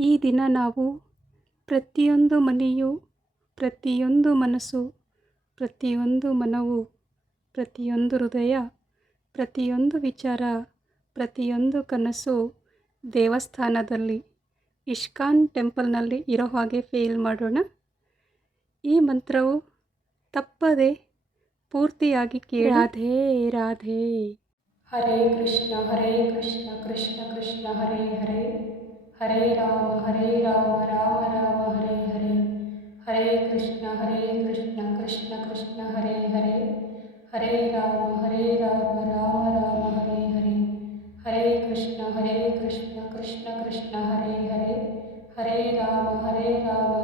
ಈ ದಿನ ನಾವು ಪ್ರತಿಯೊಂದು ಮನೆಯು, ಪ್ರತಿಯೊಂದು ಮನಸ್ಸು, ಪ್ರತಿಯೊಂದು ಮನವು, ಪ್ರತಿಯೊಂದು ಹೃದಯ, ಪ್ರತಿಯೊಂದು ವಿಚಾರ, ಪ್ರತಿಯೊಂದು ಕನಸು ದೇವಸ್ಥಾನದಲ್ಲಿ ಇಸ್ಕಾನ್ ಟೆಂಪಲ್ನಲ್ಲಿ ಇರೋ ಹಾಗೆ ಫೀಲ್ ಮಾಡೋಣ. ಈ ಮಂತ್ರವು ತಪ್ಪದೆ ಪೂರ್ತಿಯಾಗಿ ಕೇಳಿ. ರಾಧೆ ರಾಧೆ. ಹರೇ ಕೃಷ್ಣ ಕೃಷ್ಣ ಕೃಷ್ಣ ಹರೇ ಹರೇ, ಹರೇ ರಾಮ ರಾಮ ರಾಮ ಹರೇ ಹರೇ, ಹರೇ ಕೃಷ್ಣ ಕೃಷ್ಣ ಕೃಷ್ಣ ಹರೇ ಹರೇ, ಹರೇ ರಾಮ ರಾಮ ರಾಮ ಹರೇ ಹರೇ, ಹರೇ ಕೃಷ್ಣ ಕೃಷ್ಣ ಕೃಷ್ಣ ಹರೇ ಹರೇ, ಹರೇ ರಾಮ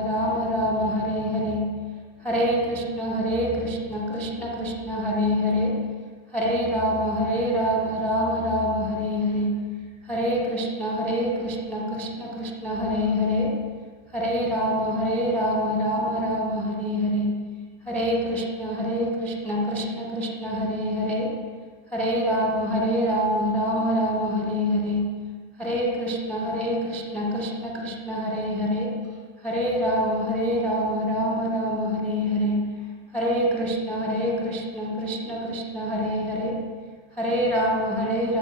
ರಾಮ ರಾಮ ಹರೇ ಹರೇ, ಹರೇ ಕೃಷ್ಣ ಕೃಷ್ಣ ಕೃಷ್ಣ ಹರೇ ಹರೇ, ಹರೇ ರಾಮ ರಾಮ ರಾಮ ಹರೇ ಹರೇ, ಹರೇ ಕೃಷ್ಣ ಕೃಷ್ಣ ಕೃಷ್ಣ ಹರೇ ಹರೇ, ಹರೇ ರಾಮ ರಾಮ ರಾಮ ಹರೇ ಹರೇ, ಹರೇ ಕೃಷ್ಣ ಕೃಷ್ಣ ಕೃಷ್ಣ ಹರೇ ಹರೇ, ಹರೇ ರಾಮ ರಾಮ ರಾಮ ಹರೇ ಹರೇ, ಹರೇ ಕೃಷ್ಣ ಕೃಷ್ಣ ಕೃಷ್ಣ ಹರೇ ಹರೇ, ಹರೇ ರಾಮ ರಾಮ ರಾಮ ಹರೇ ಹರೇ, ಹರೇ ಕೃಷ್ಣ ಕೃಷ್ಣ ಕೃಷ್ಣ ಹರೇ ಹರೇ, ಹರೇ ರಾಮ ರಾಮ ರಾಮ ಹರೇ ಹರೇ, ಹರೇ ಕೃಷ್ಣ ಕೃಷ್ಣ ಕೃಷ್ಣ ಹರೇ ಹರೇ, ಹರೇ ರಾಮ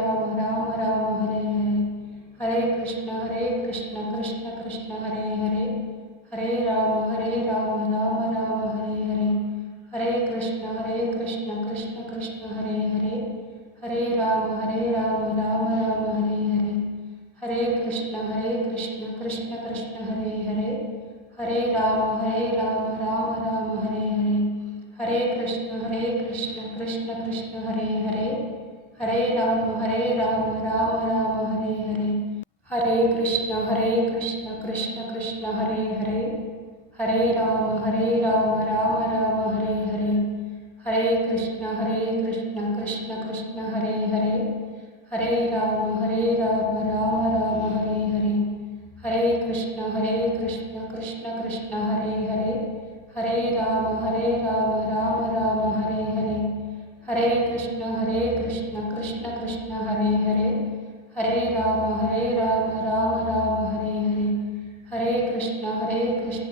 ರಾಮ ರಾಮ ಹರೇ ಹರೇ, ಹರೇ ಕೃಷ್ಣ ಕೃಷ್ಣ ಕೃಷ್ಣ ಹರೇ ಹರೇ, ಹರೇ ರಾಮ ರಾಮ ರಾಮ ಹರೇ ಹರೇ, ಹರೇ ಕೃಷ್ಣ ಕೃಷ್ಣ ಕೃಷ್ಣ ಹರೇ ಹರೇ, ಹರೇ ರಾಮ ರಾಮ ರಾಮ ಹರೇ ಹರೇ, ಹರೇ ಕೃಷ್ಣ ಕೃಷ್ಣ ಕೃಷ್ಣ ಹರೇ ಹರೇ, ಹರೇ ರಾಮ ರಾಮ ರಾಮ ಹರೇ ಹರೇ, ಹರೇ ಕೃಷ್ಣ ಕೃಷ್ಣ ಕೃಷ್ಣ ಹರೇ ಹರೇ, ಹರೇ ರಾಮ ರಾಮ ರಾಮ ಹರೇ ಹರೇ, ಹರೇ ಕೃಷ್ಣ ಕೃಷ್ಣ ಕೃಷ್ಣ ಹರೇ ಹರೇ, ಹರೇ ರಾಮ ರಾಮ ರಾಮ ಹರೇ ಹರೇ, ಹರೇ ಕೃಷ್ಣ ಕೃಷ್ಣ ಕೃಷ್ಣ ಹರೇ ಹರೇ, ಹರೇ ರಾಮ ರಾಮ ರಾಮ ಹರೇ ಹರೇ, ಹರೇ ಕೃಷ್ಣ ಕೃಷ್ಣ ಕೃಷ್ಣ ಹರೇ ಹರೇ, ಹರೇ ರಾಮ ರಾಮ ರಾಮ ಹರೇ ಹರೇ, ಹರೇ ಕೃಷ್ಣ ಕೃಷ್ಣ ಕೃಷ್ಣ ಹರೇ ಹರೇ, ಹರೇ ರಾಮ ರಾಮ ರಾಮ ಹರೇ ಹರೇ, ಹರೇ ಕೃಷ್ಣ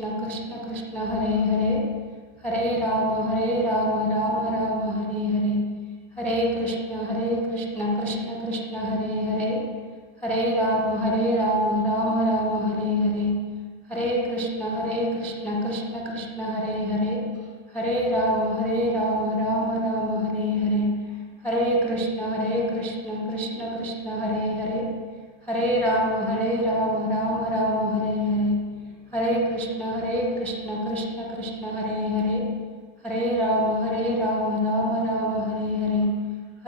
ಕೃಷ್ಣ ಕೃಷ್ಣ ಹರೇ ಹರೇ, ಹರೇ ರಾಮ ರಾಮ ರಾಮ ಹರೇ ಹರೇ, ಹರೇ ಕೃಷ್ಣ ಕೃಷ್ಣ ಕೃಷ್ಣ ಹರೇ ಹರೇ, ಹರೇ ರಾಮ ರಾಮ ರಾಮ ಹರೇ ಹರೇ, ಹರೇ ಕೃಷ್ಣ ಕೃಷ್ಣ ಕೃಷ್ಣ ಹರೇ ಹರೇ, ಹರೇ ರಾಮ ರಾಮ ರಾಮ ಹರೇ ಹರೇ, ಹರೇ ಕೃಷ್ಣ ಕೃಷ್ಣ ಕೃಷ್ಣ ಹರೇ ಹರೇ, ಹರೇ ರಾಮ ರಾಮ ರಾಮ ಹರೇ ಹರೇ, ಹರೇ ಕೃಷ್ಣ ಕೃಷ್ಣ ಕೃಷ್ಣ ಹರೇ ಹರೇ, ಹರೇ ರಾಮ ರಾಮ ರಾಮ ಹರೇ ಹರೇ,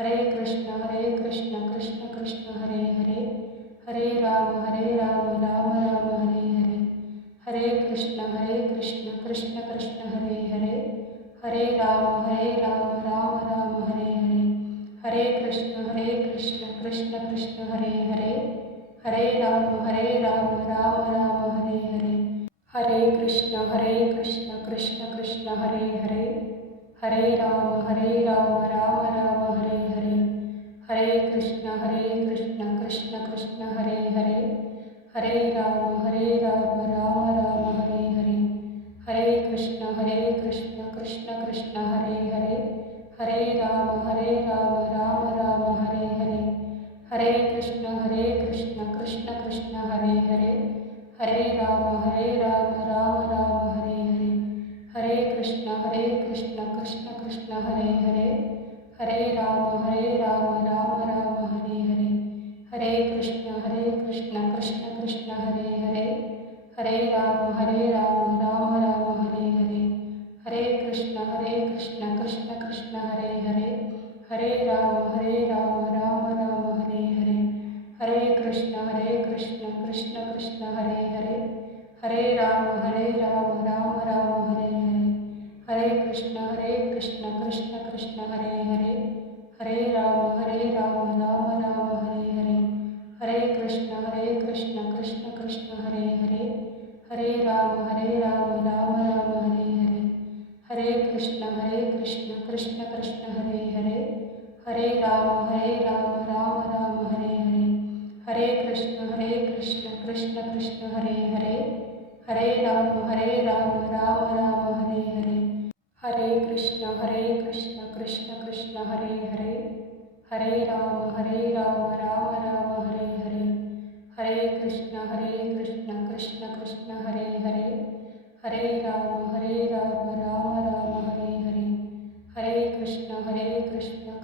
ಹರೇ ಕೃಷ್ಣ ಕೃಷ್ಣ ಕೃಷ್ಣ ಹರೇ ಹರೇ, ಹರೇ ರಾಮ ರಾಮ ರಾಮ ಹರೇ ಹರೇ, ಹರೇ ಕೃಷ್ಣ ಕೃಷ್ಣ ಕೃಷ್ಣ ಹರೇ ಹರೇ, ಹರೇ ರಾಮ ರಾಮ ರಾಮ ಹರೇ ಹರೇ, ಹರೇ ಕೃಷ್ಣ ಕೃಷ್ಣ ಕೃಷ್ಣ ಹರೇ ಹರೇ, ಹರೇ ರಾಮ ರಾಮ ರಾಮ ಹರೇ ಹರೇ, ಹರೇ ಕೃಷ್ಣ ಕೃಷ್ಣ ಕೃಷ್ಣ ಹರೇ ಹರೇ, ಹರೇ ರಾಮ ರಾಮ ರಾಮ ಹರೇ ಹರೇ, ಹರೇ ಕೃಷ್ಣ ಕೃಷ್ಣ ಕೃಷ್ಣ ಹರೇ ಹರೇ, ಹರೇ ರಾಮ ರಾಮ ರಾಮ ಹರೇ ಹರೇ, ಹರೇ ಕೃಷ್ಣ ಕೃಷ್ಣ ಕೃಷ್ಣ ಹರೇ ಹರೇ, ಹರೇ ರಾಮ ರಾಮ ರಾಮ ಹರೇ ಹರೇ, ಹರೇ ಕೃಷ್ಣ ಕೃಷ್ಣ ಕೃಷ್ಣ ಹರೇ ಹರೇ, ಹರೇ ರಾಮ ರಾಮ ರಾಮ ಹರೇ ಹರೇ, ಹರೇ ಕೃಷ್ಣ ಕೃಷ್ಣ ಕೃಷ್ಣ ಹರೇ ಹರೇ, ಹರೇ ರಾಮ ರಾಮ ರಾಮ ಹರೇ ಹರೇ, ಹರೇ ಕೃಷ್ಣ ಕೃಷ್ಣ ಕೃಷ್ಣ ಹರೇ ಹರೇ, ಹರೇ ರಾಮ ರಾಮ ರಾಮ ಹರೇ ಹರೇ, ಹರೇ ಕೃಷ್ಣ ಕೃಷ್ಣ ಕೃಷ್ಣ ಹರೇ ಹರೇ, ಹರೇ ರಾಮ ರಾಮ ರಾಮ ಹರೇ ಹರೇ, ಹರೇ ಕೃಷ್ಣ ಕೃಷ್ಣ ಕೃಷ್ಣ ಹರೇ ಹರೇ, ಹರೇ ರಾಮ ರಾಮ ರಾಮ ಹರೇ ಹರೇ, ಹರೇ ಕೃಷ್ಣ ಕೃಷ್ಣ ಕೃಷ್ಣ ಹರೇ ಹರೇ, ಹರೇ ರಾಮ ರಾಮ ರಾಮ ಹರೇ ಹರೇ, ಹರೇ ಕೃಷ್ಣ ಕೃಷ್ಣ ಕೃಷ್ಣ ಹರೇ ಹರೇ, ಹರೇ ರಾಮ ರಾಮ ರಾಮ ಹರೇ ಹರೇ, हरे कृष्ण कृष्ण कृष्ण हरे हरे, हरे राम राम राम हरे हरे, हरे कृष्ण कृष्ण कृष्ण हरे हरे, हरे राम राम राम हरे हरे, हरे कृष्ण कृष्ण कृष्ण हरे हरे, हरे राम राम राम हरे हरे, हरे कृष्ण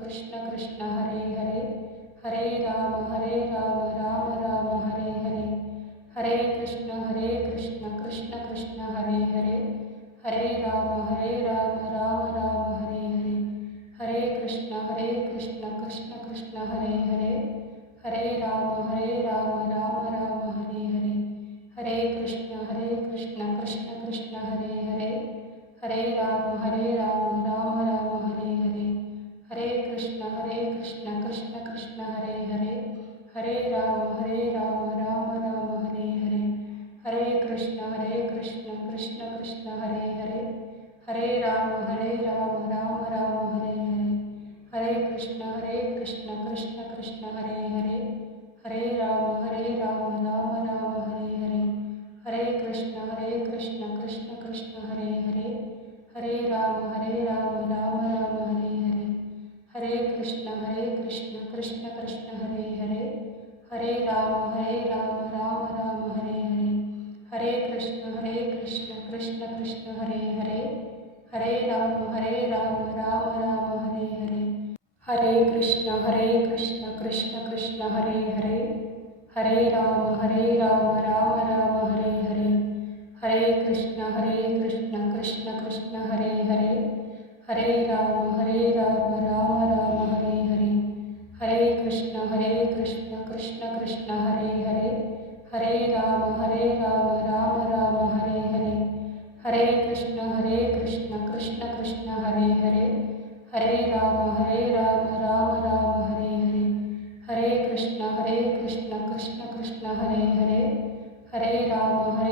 कृष्ण कृष्ण हरे हरे, हरे राम राम राम हरे हरे, हरे कृष्ण कृष्ण कृष्ण हरे हरे, हरे राम राम राम हरे हरे, हरे कृष्ण कृष्ण कृष्ण हरे हरे, हरे राम राम राम हरे हरे, हरे कृष्ण कृष्ण कृष्ण हरे हरे, हरे राम राम राम हरे हरे, हरे कृष्ण कृष्ण कृष्ण हरे हरे, हरे राम राम राम हरे हरे, हरे कृष्ण कृष्ण कृष्ण हरे हरे, हरे राम राम राम हरे हरे, हरे कृष्ण कृष्ण कृष्ण हरे हरे, हरे राम राम राम हरे हरे, हरे कृष्ण कृष्ण कृष्ण हरे हरे, हरे राम राम राम हरे हरे, हरे कृष्ण कृष्ण कृष्ण हरे हरे, हरे राम राम राम हरे हरे, हरे कृष्ण कृष्ण कृष्ण हरे हरे, हरे राम राम राम हरे हरे, हरे कृष्ण कृष्ण कृष्ण हरे हरे, हरे राम राम राम हरे हरे, हरे कृष्ण कृष्ण कृष्ण हरे हरे, हरे राम राम राम हरे हरे, हरे कृष्ण कृष्ण कृष्ण हरे हरे, हरे राम राम राम हरे हरे, हरे कृष्ण कृष्ण कृष्ण हरे हरे, हरे राम राम राम हरे हरे, हरे कृष्ण कृष्ण कृष्ण हरे हरे, हरे राम राम राम हरे हरे, हरे कृष्ण कृष्ण कृष्ण हरे हरे, हरे राम राम राम हरे हरे, हरे कृष्ण कृष्ण कृष्ण हरे हरे, हरे राम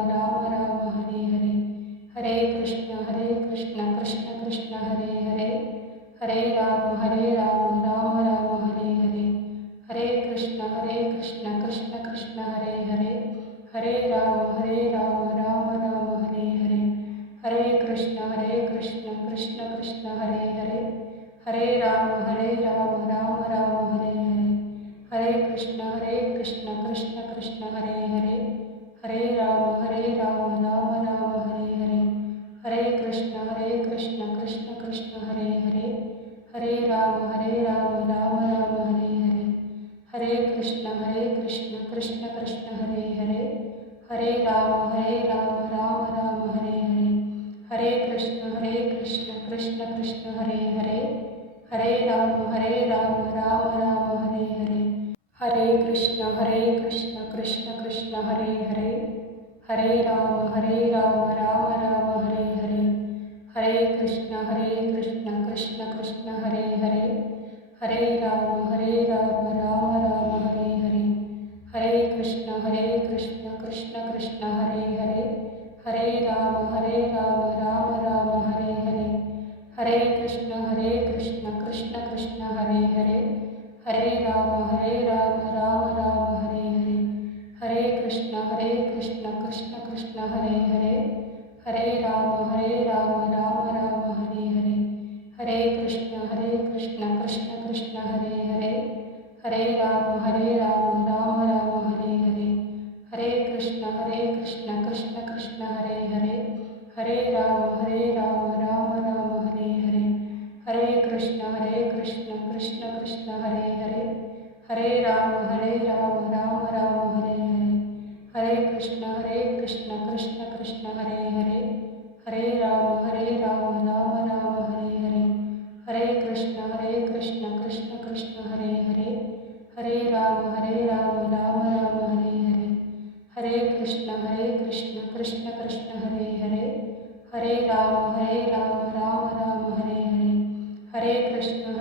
राम राम हरे हरे, हरे कृष्ण कृष्ण कृष्ण हरे हरे, हरे राम राम राम हरे हरे, हरे कृष्ण कृष्ण कृष्ण हरे हरे, हरे राम राम राम हरे हरे, हरे कृष्ण कृष्ण कृष्ण हरे हरे, हरे राम राम राम हरे हरे, हरे कृष्ण कृष्ण कृष्ण हरे हरे, हरे राम राम राम हरे हरे, हरे कृष्ण कृष्ण कृष्ण हरे हरे, हरे राम राम राम हरे हरे, हरे कृष्ण कृष्ण कृष्ण हरे हरे, हरे राम राम राम हरे हरे, हरे कृष्ण कृष्ण कृष्ण हरे हरे, हरे राम राम राम हरे हरे, हरे कृष्ण कृष्ण कृष्ण हरे हरे, हरे राम राम राम हरे हरे, हरे कृष्ण कृष्ण कृष्ण हरे हरे, हरे राम राम राम हरे हरे, हरे कृष्ण कृष्ण कृष्ण हरे हरे, हरे राम राम राम हरे हरे, हरे कृष्ण कृष्ण कृष्ण हरे हरे, हरे राम राम राम हरे हरे, हरे कृष्ण कृष्ण कृष्ण हरे हरे, हरे राम राम राम हरे हरे, हरे कृष्ण कृष्ण कृष्ण हरे हरे, हरे राम राम राम हरे हरे, हरे कृष्ण कृष्ण कृष्ण हरे हरे, हरे राम राम राम हरे हरे, हरे कृष्ण कृष्ण कृष्ण हरे हरे, हरे राम राम राम हरे हरे, हरे कृष्ण कृष्ण कृष्ण हरे हरे, हरे राम राम राम हरे हरे, हरे कृष्ण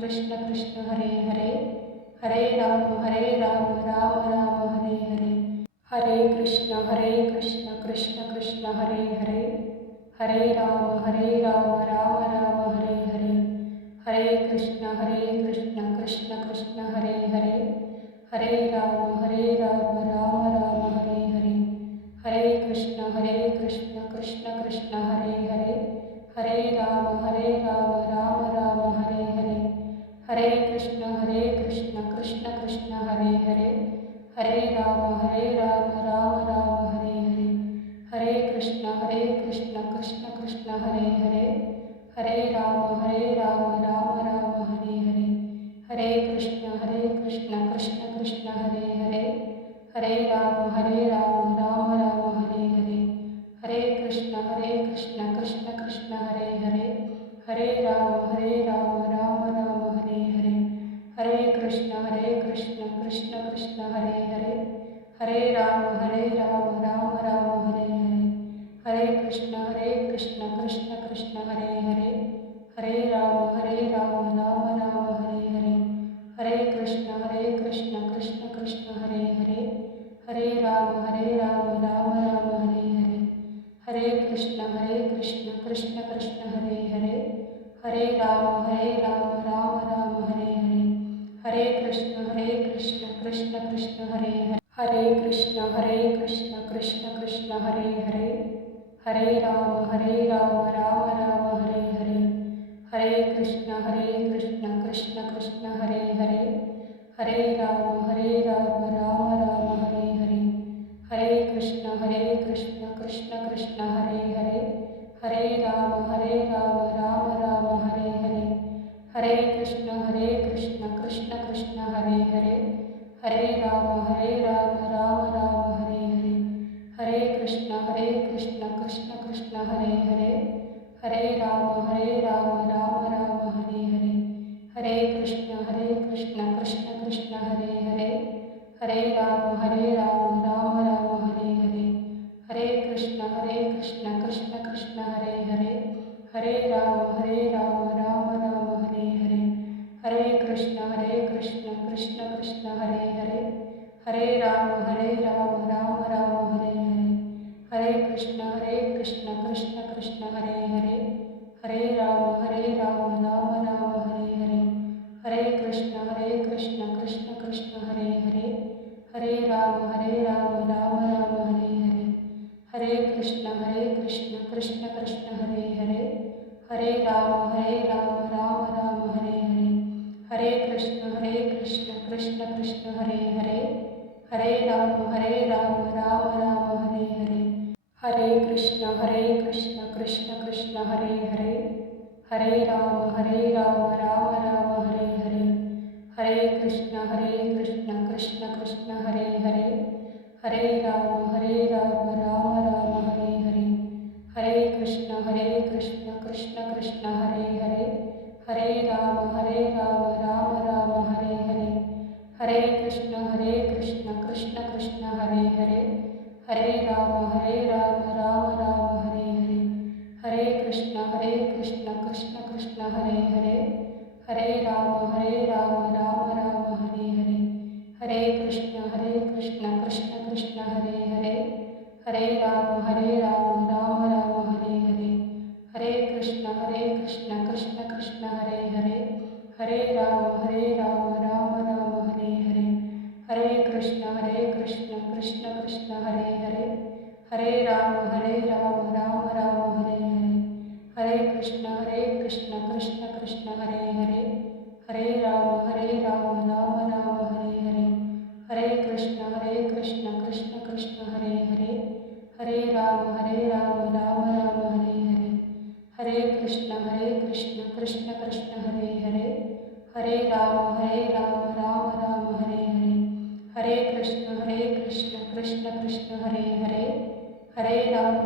कृष्ण कृष्ण हरे हरे, हरे राम राम राम हरे हरे, हरे कृष्ण कृष्ण कृष्ण हरे हरे, हरे राम राम राम हरे हरे, हरे कृष्ण कृष्ण कृष्ण हरे हरे, ಹರೇ ರಾಮ ರಾಮ ರಾಮ ಹರೇ ಹರೇ. ಹರೇ ಕೃಷ್ಣ ಕೃಷ್ಣ ಕೃಷ್ಣ ಹರೇ ಹರೇ. ಹರೇ ರಾಮ ರಾಮ ರಾಮ ಹರೇ ಹರೇ. ಹರೇ ಕೃಷ್ಣ ಕೃಷ್ಣ ಕೃಷ್ಣ ಹರೇ ಹರೇ. ಹರೇ ರಾಮ ರಾಮ ರಾಮ ಹರೇ ಹರೇ. ಹರೇ ಕೃಷ್ಣ ಕೃಷ್ಣ ಕೃಷ್ಣ ಹರೇ ಹರೇ. ಹರೇ ರಾಮ ರಾಮ ರಾಮ ಹರೇ ಹರೇ. ಹರೇ ಕೃಷ್ಣ ಕೃಷ್ಣ ಕೃಷ್ಣ ಹರೇ ಹರೇ. ಹರೇ ರಾಮ ರಾಮ ರಾಮ ಹರೇ ಹರೇ. ಹರೇ ಕೃಷ್ಣ ಕೃಷ್ಣ ಕೃಷ್ಣ ಹರೇ ಹರೇ. ಹರೇ ರಾಮ ರಾಮ ರಾಮ ಹರೇ ಹರೇ. ಹರೇ ಕೃಷ್ಣ ಕೃಷ್ಣ ಕೃಷ್ಣ ಹರೇ ಹರೇ. ಹರೇ ರಾಮ ರಾಮ ರಾಮ ಹರೇ ಹರೇ. ಹರೇ ಕೃಷ್ಣ ಕೃಷ್ಣ ಕೃಷ್ಣ ಹರೇ ಹರೇ. ಹರೇ ರಾಮ ರಾಮ ರಾಮ ಹರೇ ಹರೇ. ಹರೇ ಕೃಷ್ಣ ಕೃಷ್ಣ ಕೃಷ್ಣ ಹರೇ ಹರೇ. ಹರೇ ರಾಮ ರಾಮ ರಾಮ ಹರೇ ಹರೇ. ಹರೇ ಕೃಷ್ಣ ಕೃಷ್ಣ ಕೃಷ್ಣ ಹರೇ ಹರೇ. ಹರೇ ರಾಮ ರಾಮ ರಾಮ ಹರೇ ಹರೇ. ಹರೇ ಕೃಷ್ಣ ಕೃಷ್ಣ ಕೃಷ್ಣ ಹರೇ ಹರೇ. ಹರೇ ಕೃಷ್ಣ ಕೃಷ್ಣ ಕೃಷ್ಣ ಹರೇ ಹರೇ. ಹರೇ ರಾಮ ರಾಮ ರಾಮ ಹರೇ ಹರೇ. ಹರೇ ಕೃಷ್ಣ ಕೃಷ್ಣ ಕೃಷ್ಣ ಹರೇ ಹರೇ. ಹರೇ ರಾಮ ರಾಮ ರಾಮ ಹರೇ ಹರೇ. ಹರೇ ಕೃಷ್ಣ ಕೃಷ್ಣ ಕೃಷ್ಣ ಹರೇ ಹರೇ. ಹರೇ ರಾಮ ರಾಮ ರಾಮ ಹರೇ ಹರೇ. ಹರೇ ಕೃಷ್ಣ ಕೃಷ್ಣ ಕೃಷ್ಣ ಹರೇ ಹರೇ. ಹರೇ ರಾಮ ರಾಮ ರಾಮ ಹರೇ ಹರೇ. ಹರೇ ಕೃಷ್ಣ ಕೃಷ್ಣ ಕೃಷ್ಣ ಹರೇ ಹರೇ. ಹರೇ ರಾಮ ರಾಮ ರಾಮ ಹರೇ ಹರೇ. ಹರೇ ಕೃಷ್ಣ ಕೃಷ್ಣ ಕೃಷ್ಣ ಹರೇ ಹರೇ. ಹರೇ ರಾಮ ರಾಮ ರಾಮ ಹರೇ ಹರೇ. ಹರೇ ಕೃಷ್ಣ ಕೃಷ್ಣ ಕೃಷ್ಣ ಹರೇ ಹರೇ. ಹರೇ ರಾಮ ರಾಮ ರಾಮ ಹರೇ ಹರೇ. ಹರೇ ಕೃಷ್ಣ ಕೃಷ್ಣ ಕೃಷ್ಣ ಹರೇ ಹರೇ. ಹರೇ ರಾಮ ರಾಮ ರಾಮ ಹರೇ ಹರೇ. ಹರೇ ಕೃಷ್ಣ ಕೃಷ್ಣ ಕೃಷ್ಣ ಹರೇ ಹರೇ. ಹರೇ ರಾಮ ರಾಮ ರಾಮ ಹರೇ ಹರೇ. ಹರೇ ಕೃಷ್ಣ ಕೃಷ್ಣ ಕೃಷ್ಣ ಹರೇ ಹರೇ. ಹರೇ ರಾಮ ರಾಮ ರಾಮ ಹರೇ ಹರೇ. ಹರೇ ಕೃಷ್ಣ ಕೃಷ್ಣ ಕೃಷ್ಣ ಹರೇ ಹರೇ. ಹರೇ ರಾಮ ರಾಮ ರಾಮ ಹರೇ ಹರೇ. ಹರೇ ಕೃಷ್ಣ ಕೃಷ್ಣ ಕೃಷ್ಣ ಹರೇ ಹರೇ. ಹರೇ ರಾಮ ರಾಮ ರಾಮ ಹರೇ ಹರೇ. ಹರೇ ಕೃಷ್ಣ ಕೃಷ್ಣ ಕೃಷ್ಣ ಹರೇ ಹರೇ. ಹರೇ ರಾಮ ರಾಮ ರಾಮ ಹರೇ ಹರೇ. ಹರೇ ಕೃಷ್ಣ ಕೃಷ್ಣ ಕೃಷ್ಣ ಹರೇ ಹರೇ. ಹರೇ ರಾಮ ರಾಮ ರಾಮ ಹರೇ ಹರೇ. ಹರೇ ಕೃಷ್ಣ ಕೃಷ್ಣ ಕೃಷ್ಣ ಹರೇ ಹರೇ. ಹರೇ ರಾಮ ರಾಮ ರಾಮ ಹರೇ ಹರೇ. ಹರೇ ಕೃಷ್ಣ ಕೃಷ್ಣ ಕೃಷ್ಣ ಹರೇ ಹರೇ. ಹರೇ ರಾಮ ರಾಮ ರಾಮ ಹರೇ ಹರೇ. ಹರೇ ಕೃಷ್ಣ ಕೃಷ್ಣ ಕೃಷ್ಣ ಹರೇ ಹರೇ. ಹರೇ ರಾಮ ರಾಮ ರಾಮ ಹರೇ ಹರೇ. ಹರೇ ಕೃಷ್ಣ ಕೃಷ್ಣ ಕೃಷ್ಣ ಹರೇ ಹರೇ. ಹರೇ ರಾಮ ರಾಮ ರಾಮ ಹರೇ ಹರೇ. ಹರೇ ಕೃಷ್ಣ ಕೃಷ್ಣ ಕೃಷ್ಣ ಹರೇ ಹರೇ. ಹರೇ ರಾಮ ರಾಮ ರಾಮ ಹರೇ ಹರೇ. ಹರೇ ಕೃಷ್ಣ ಕೃಷ್ಣ ಕೃಷ್ಣ ಹರೇ ಹರೇ. ಹರೇ ರಾಮ ರಾಮ ರಾಮ ಹರೇ ಹರೇ. ಹರೇ ಕೃಷ್ಣ ಕೃಷ್ಣ ಕೃಷ್ಣ ಹರೇ ಹರೇ. ಹರೇ ರಾಮ ರಾಮ ರಾಮ ಹರೇ ಹರೇ. ಹರೇ ಕೃಷ್ಣ ಕೃಷ್ಣ ಕೃಷ್ಣ ಹರೇ ಹರೇ. ಹರೇ ರಾಮ ರಾಮ ರಾಮ ಹರೇ ಹರೇ. ಹರೇ ಕೃಷ್ಣ ಕೃಷ್ಣ ಕೃಷ್ಣ ಹರೇ ಹರೇ. ಹರೇ ರಾಮ ರಾಮ ರಾಮ ಹರೇ ಹರೇ. ಹರೇ ಕೃಷ್ಣ ಕೃಷ್ಣ ಕೃಷ್ಣ ಹರೇ ಹರೇ. ಹರೇ ರಾಮ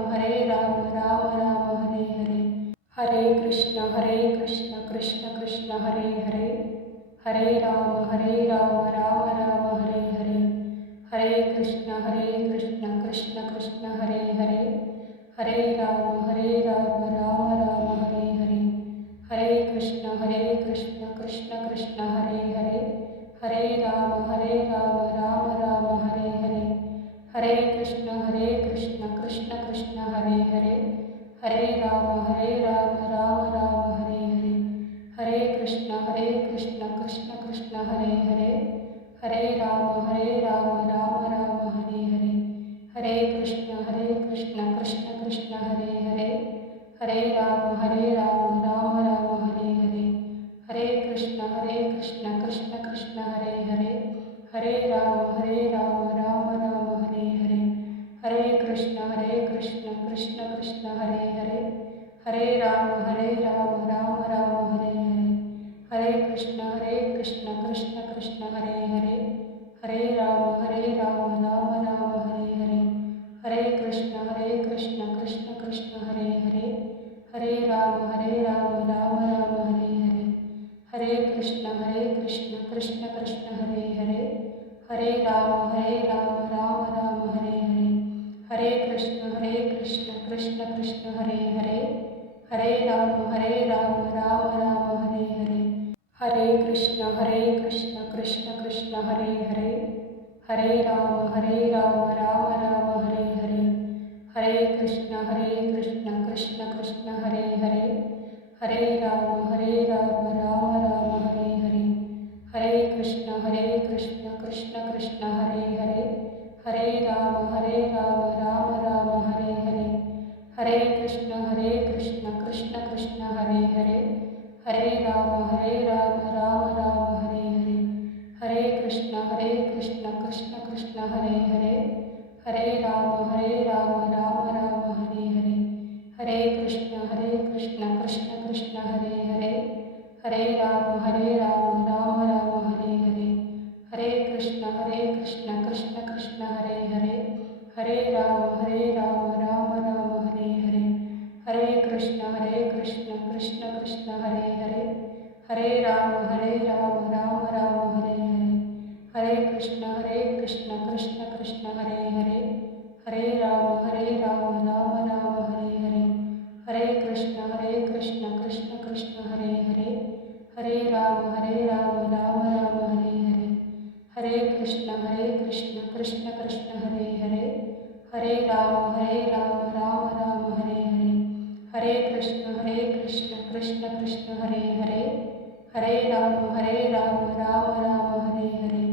ರಾಮ ರಾಮ ಹರೇ ಹರೇ. ಹರೇ ಕೃಷ್ಣ ಕೃಷ್ಣ ಕೃಷ್ಣ ಹರೇ ಹರೇ. ಹರೇ ರಾಮ ರಾಮ ರಾಮ ಹರೇ ಹರೇ. ಹರೇ ಕೃಷ್ಣ ಕೃಷ್ಣ ಕೃಷ್ಣ ಹರೇ ಹರೇ. ಹರೇ ರಾಮ ರಾಮ ರಾಮ ಹರೇ ಹರೇ. ಹರೇ ಕೃಷ್ಣ ಕೃಷ್ಣ ಕೃಷ್ಣ ಹರೇ ಹರೇ. ಹರೇ ರಾಮ ರಾಮ ರಾಮ ಹರೇ ಹರೇ. ಹರೇ ಕೃಷ್ಣ ಕೃಷ್ಣ ಕೃಷ್ಣ ಹರೇ ಹರೇ. ಹರೇ ರಾಮ ರಾಮ ರಾಮ ಹರೇ ಹರೇ. ಹರೇ ಕೃಷ್ಣ ಕೃಷ್ಣ ಕೃಷ್ಣ ಹರೇ ಹರೇ. हरे राम राम राम हरे हरे, हरे कृष्ण कृष्ण कृष्ण हरे हरे, हरे राम राम राम हरे हरे, हरे कृष्ण कृष्ण कृष्ण हरे हरे, हरे राम राम राम हरे हरे, हरे कृष्ण कृष्ण कृष्ण हरे हरे, हरे राम राम राम हरे हरे, हरे कृष्ण कृष्ण कृष्ण हरे हरे, हरे राम राम राम हरे हरे, हरे कृष्ण कृष्ण कृष्ण हरे हरे, हरे राम राम राम हरे हरे, हरे कृष्ण कृष्ण कृष्ण हरे हरे, हरे राम राम राम हरे हरे, हरे कृष्ण कृष्ण कृष्ण हरे हरे, हरे राम राम राम हरे हरे, हरे कृष्ण कृष्ण कृष्ण हरे हरे, हरे राम राम राम हरे हरे, हरे कृष्ण कृष्ण कृष्ण हरे हरे, हरे राम राम राम हरे हरे, हरे कृष्ण कृष्ण कृष्ण हरे हरे, हरे राम राम राम हरे हरे, हरे कृष्ण कृष्ण कृष्ण हरे हरे, हरे राम राम राम हरे हरे, हरे कृष्ण कृष्ण कृष्ण हरे हरे, हरे राम राम राम हरे हरे, हरे कृष्ण कृष्ण कृष्ण हरे हरे, हरे राम राम राम हरे हरे, हरे कृष्ण कृष्ण कृष्ण हरे हरे, हरे राम राम राम हरे हरे, हरे कृष्ण कृष्ण कृष्ण हरे हरे, हरे राम राम राम हरे हरे, हरे कृष्ण कृष्ण कृष्ण हरे हरे, हरे राम राम राम हरे हरे, हरे कृष्ण कृष्ण कृष्ण हरे हरे, हरे राम राम राम हरे हरे, हरे कृष्ण कृष्ण कृष्ण हरे हरे, हरे राम राम राम हरे हरे, हरे कृष्ण कृष्ण कृष्ण हरे हरे, हरे राम राम राम हरे हरे,